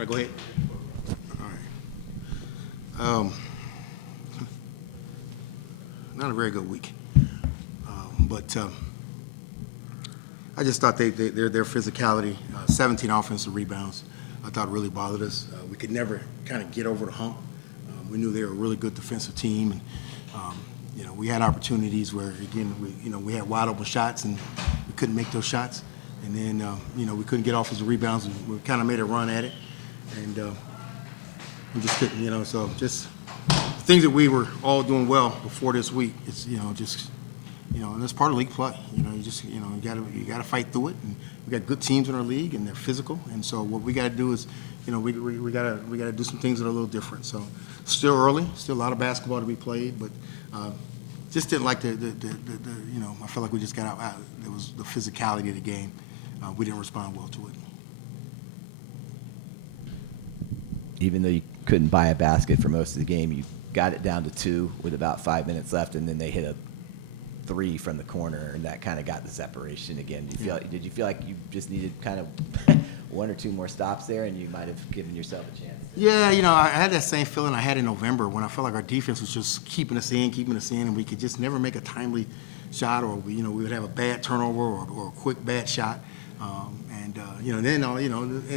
Should I go ahead? All right. Not a very good week, but I just thought their physicality, 17 offensive rebounds, I thought really bothered us. We could never kind of get over the hump. We knew they were a really good defensive team, and we had opportunities where again we had wide open shots and we couldn't make those shots, and then we couldn't get offensive rebounds, and we kind of made a run at it, and we just couldn't. So just the things that we were all doing well before this week. It's and that's part of league play. You gotta fight through it. And we got good teams in our league, and they're physical. And so what we got to do is, we gotta do some things that are a little different. So still early, still a lot of basketball to be played, but just didn't like the I felt like we just got out. It was the physicality of the game. We didn't respond well to it. Even though you couldn't buy a basket for most of the game, you got it down to 2 with about 5 minutes left, and then they hit a 3 from the corner, and that kind of got the separation again. Did you feel like you just needed kind of 1 or 2 more stops there, and you might have given yourself a chance? Yeah, I had that same feeling I had in November when I felt like our defense was just keeping us in, and we could just never make a timely shot, or we would have a bad turnover or a quick bad shot.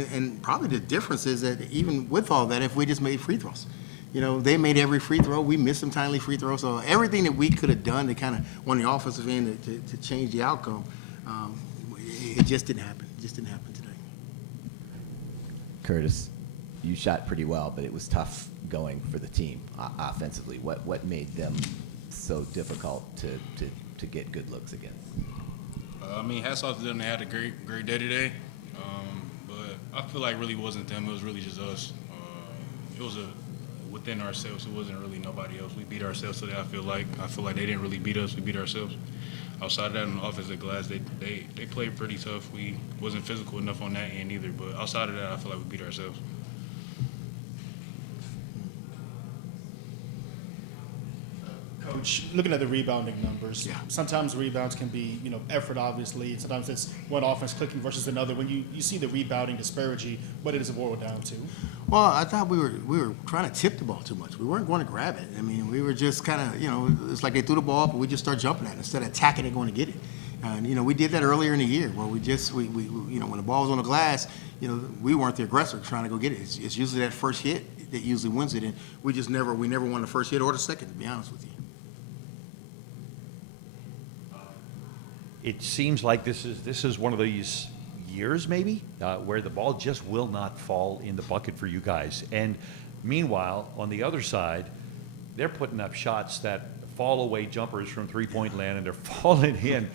And probably the difference is that even with all that, if we just made free throws, they made every free throw. We missed some timely free throws. So everything that we could have done to kind of on the offensive end to change the outcome, it just didn't happen. It just didn't happen today. Curtis, you shot pretty well, but it was tough going for the team offensively. What made them so difficult to get good looks against? Hats off to them. They had a great day today. But I feel like it really wasn't them. It was really just us. It was within ourselves. It wasn't really nobody else. We beat ourselves today. I feel like they didn't really beat us. We beat ourselves. Outside of that, on the offensive glass, they played pretty tough. We wasn't physical enough on that end either. But outside of that, I feel like we beat ourselves. Coach, looking at the rebounding numbers, sometimes rebounds can be, effort, obviously, and sometimes it's one offense clicking versus another. When you see the rebounding disparity, what does it boil down to? Well, I thought we were trying to tip the ball too much. We weren't going to grab it. We were just kind of, it's like they threw the ball up, but we just start jumping at it instead of attacking it, going to get it. And, we did that earlier in the year where we when the ball was on the glass, we weren't the aggressor trying to go get it. It's usually that first hit that usually wins it, and we never won the first hit or the second, to be honest with you. It seems like this is one of these years maybe where the ball just will not fall in the bucket for you guys. And meanwhile, on the other side, they're putting up shots that fall away jumpers from three-point land, and they're falling in.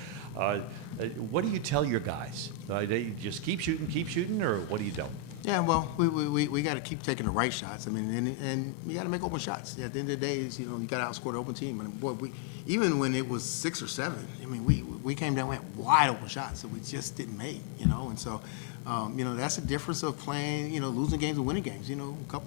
What do you tell your guys? They just keep shooting, or what do you tell them? Yeah, well, we got to keep taking the right shots. And you got to make open shots. At the end of the day, you got to outscore the open team. And boy, even when it was 6 or 7, we came down, we had wide open shots that we just didn't make. And so, that's the difference of playing, losing games and winning games.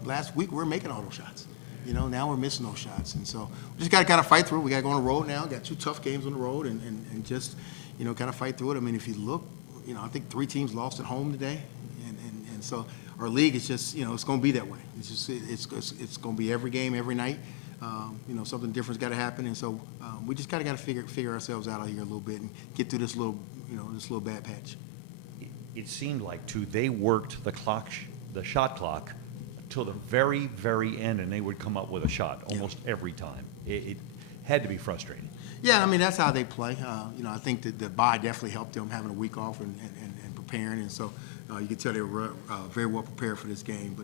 Last week we were making all those shots. Now we're missing those shots, and so we just got to kind of fight through. We got to go on the road now. Got 2 tough games on the road, and just kind of fight through it. If you look, I think 3 teams lost at home today. So our league is just, it's going to be that way. It's going to be every game, every night. Something different's got to happen, and so we just got to figure ourselves out here a little bit and get through this little bad patch. It seemed like too they worked the shot clock till the very, very end, and they would come up with a shot almost every time. It had to be frustrating. Yeah, that's how they play. I think that the bye definitely helped them having a week off and preparing, and so. You can tell they were very well prepared for this game.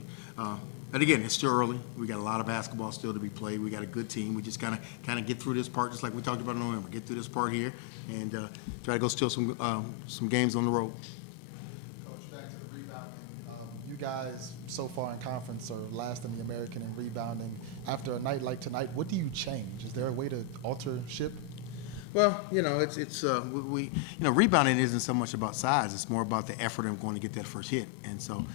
But again, it's still early. We got a lot of basketball still to be played. We got a good team. We just kind of get through this part, just like we talked about in November. Get through this part here and try to go steal some games on the road. Coach, back to the rebounding. You guys so far in conference are last in the American in rebounding. After a night like tonight, what do you change? Is there a way to alter ship? Well, rebounding isn't so much about size. It's more about the effort of going to get that first hit. And so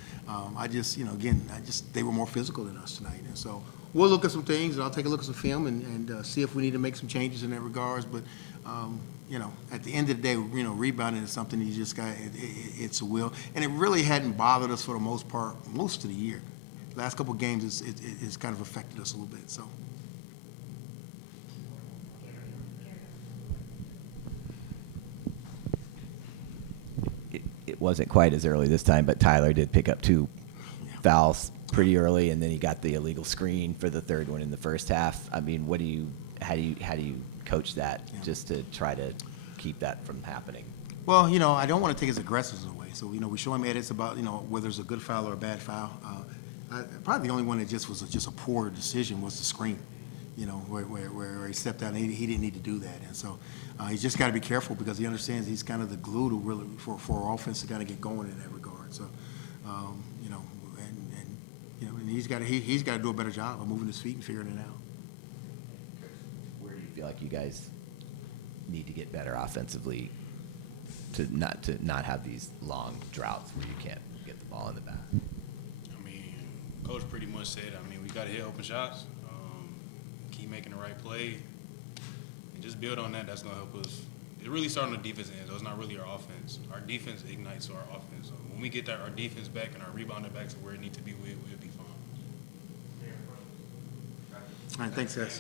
they were more physical than us tonight. And so we'll look at some things, and I'll take a look at some film and see if we need to make some changes in that regards. But, you know, at the end of the day, you know, rebounding is something you just got, it's a will. And it really hadn't bothered us for the most part, most of the year. Last couple of games, it's kind of affected us a little bit, so. It wasn't quite as early this time, but Tyler did pick up 2 fouls pretty early, and then he got the illegal screen for the third one in the first half. I mean, how do you coach that just to try to keep that from happening? Well, you know, I don't want to take his aggressiveness away. So, you know, we show him edits about, you know, whether it's a good foul or a bad foul. Probably the only one that just was just a poor decision was the screen, you know, where he stepped out and he didn't need to do that. And so he's just got to be careful because he understands he's kind of the glue to really for our offense to kind of get going in that regard. So, you know, and you know, and he's got to do a better job of moving his feet and figuring it out. Where do you feel like you guys need to get better offensively to not have these long droughts where you can't get the ball in the back? I mean, Coach pretty much said, I mean, we got to hit open shots, keep making the right play, and just build on that. That's going to help us. It really starts on the defense end, so it's not really our offense. Our defense ignites our offense. So when we get our defense back and our rebounding back to where it needs to be, we'll be fine. All right, thanks, guys.